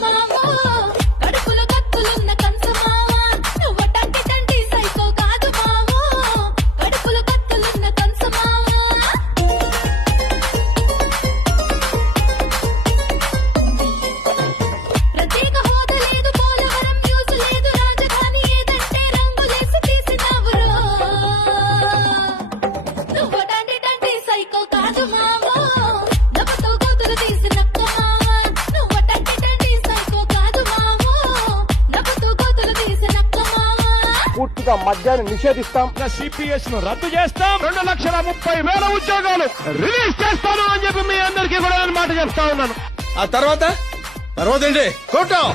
Mom. పూర్తిగా మద్యాన్ని నిషేధిస్తాం CPS ను రద్దు చేస్తాం రెండు లక్షల ముప్పై వేల ఉద్యోగాలు రిలీజ్ చేస్తాను అని చెప్పి మీ అందరికీ కూడా నేను మాట చెప్తా ఉన్నాను ఆ తర్వాత తర్వాత ఏంటి కొట్టాం